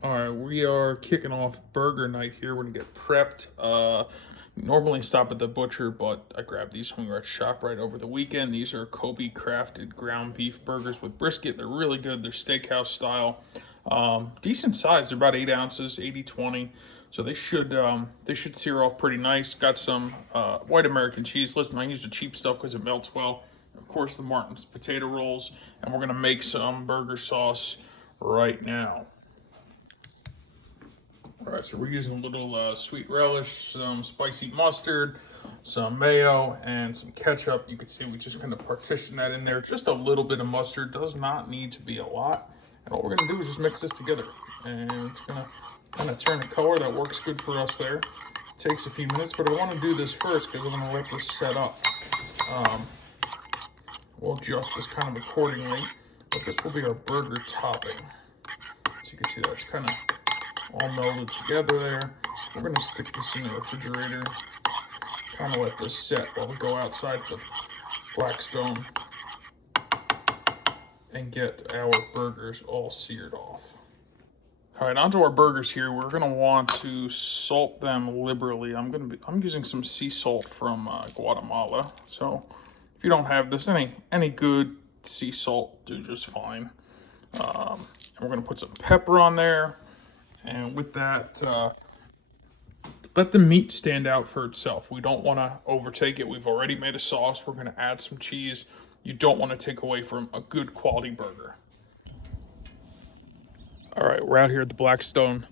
All right, we are kicking off burger night here. We're gonna get prepped. Normally stop at the butcher, but I grabbed these when we were at ShopRite over the weekend. These are Kobe crafted ground beef burgers with brisket. They're really good. They're steakhouse style. Decent size. They're about 8 ounces, 80/20. So they should sear off pretty nice. Got some white American cheese. Listen, I use the cheap stuff because it melts well. Of course, the Martin's potato rolls, and we're gonna make some burger sauce right now. All right, so we're using a little sweet relish, some spicy mustard, some mayo, and some ketchup. You can see we just kind of partition that in there. Just a little bit of mustard, does not need to be a lot. And what we're gonna do is just mix this together. And it's gonna kind of turn a color that works good for us there. Takes a few minutes, but I wanna do this first because I'm gonna let this set up. Um, we'll adjust this kind of accordingly, but this will be our burger topping. So you can see that's kind of all melded together there. We're gonna stick this in the refrigerator, kind of let this set while we go outside the Blackstone and get our burgers all seared off. All right, onto our burgers here. We're gonna want to salt them liberally. I'm using some sea salt from Guatemala. So if you don't have this, any good sea salt do just fine. And we're gonna put some pepper on there. And with that, let the meat stand out for itself. We don't want to overtake it. We've already made a sauce. We're going to add some cheese. You don't want to take away from a good quality burger. All right, we're out here at the Blackstone.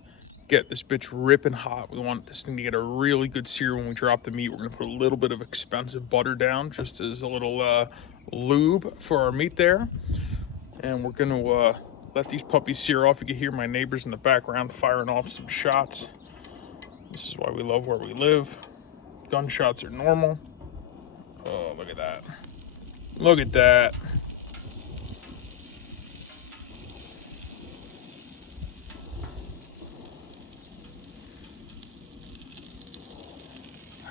Get this bitch ripping hot. We want this thing to get a really good sear when we drop the meat. We're going to put a little bit of expensive butter down just as a little lube for our meat there. And we're going to let these puppies sear off. You can hear my neighbors in the background firing off some shots. This is why we love where we live. Gunshots are normal. Oh, look at that. Look at that.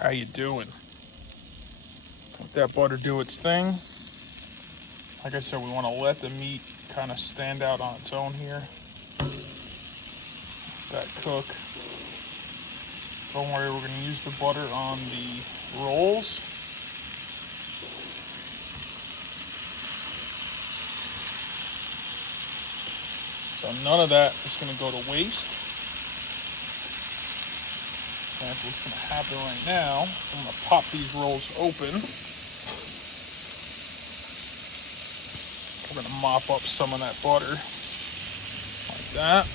How you doing? Let that butter do its thing. Like I said, we want to let the meat kind of stand out on its own here. Let that cook. Don't worry, we're going to use the butter on the rolls. So none of that is going to go to waste. That's what's going to happen right now. I'm going to pop these rolls open. We're going to mop up some of that butter like that.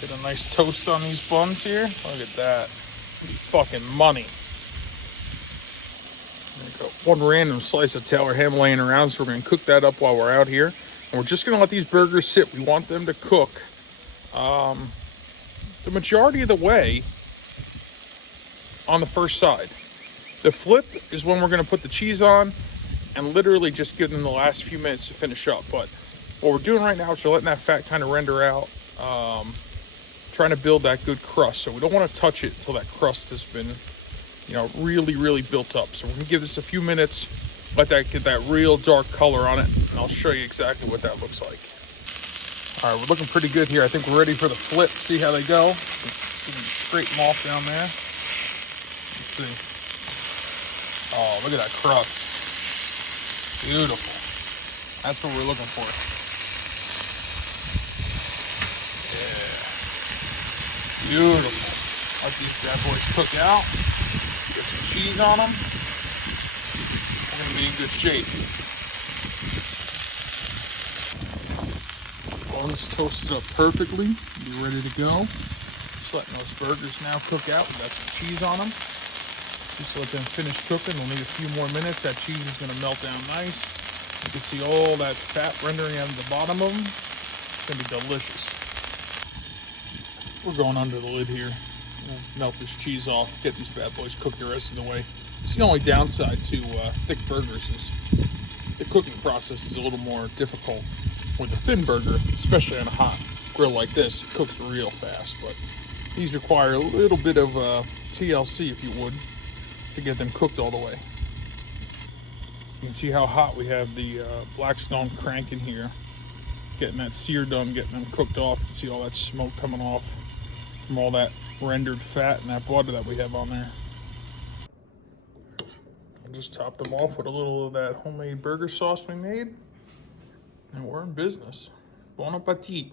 Get a nice toast on these buns here. Look at that. Fucking money. Got one random slice of Taylor ham laying around, so we're going to cook that up while we're out here. And we're just going to let these burgers sit. We want them to cook the majority of the way on the first side. The flip is when we're going to put the cheese on and literally just give them the last few minutes to finish up. But what we're doing right now is we're letting that fat kind of render out. Trying to build that good crust. So we don't want to touch it until that crust has been, really, really built up. So we're going to give this a few minutes, let that get that real dark color on it, and I'll show you exactly what that looks like. All right, we're looking pretty good here. I think we're ready for the flip. See how they go? Straight them off down there. Let's see. Oh, look at that crust. Beautiful. That's what we're looking for. Beautiful. Let these bad boys cook out. Get some cheese on them. We're going to be in good shape. Buns toasted up perfectly. Be ready to go. Just letting those burgers now cook out. We got some cheese on them. Just let them finish cooking. We'll need a few more minutes. That cheese is going to melt down nice. You can see all that fat rendering at the bottom of them. It's going to be delicious. We're going under the lid here. We'll melt this cheese off, get these bad boys cooked the rest of the way. It's the only downside to thick burgers is the cooking process is a little more difficult. With a thin burger, especially on a hot grill like this, it cooks real fast. But these require a little bit of TLC, if you would, to get them cooked all the way. You can see how hot we have the Blackstone cranking here. getting that sear done, getting them cooked off. You can see all that smoke coming off from all that rendered fat and that butter that we have on there. I'll just top them off with a little of that homemade burger sauce we made, and we're in business. Bon appetit.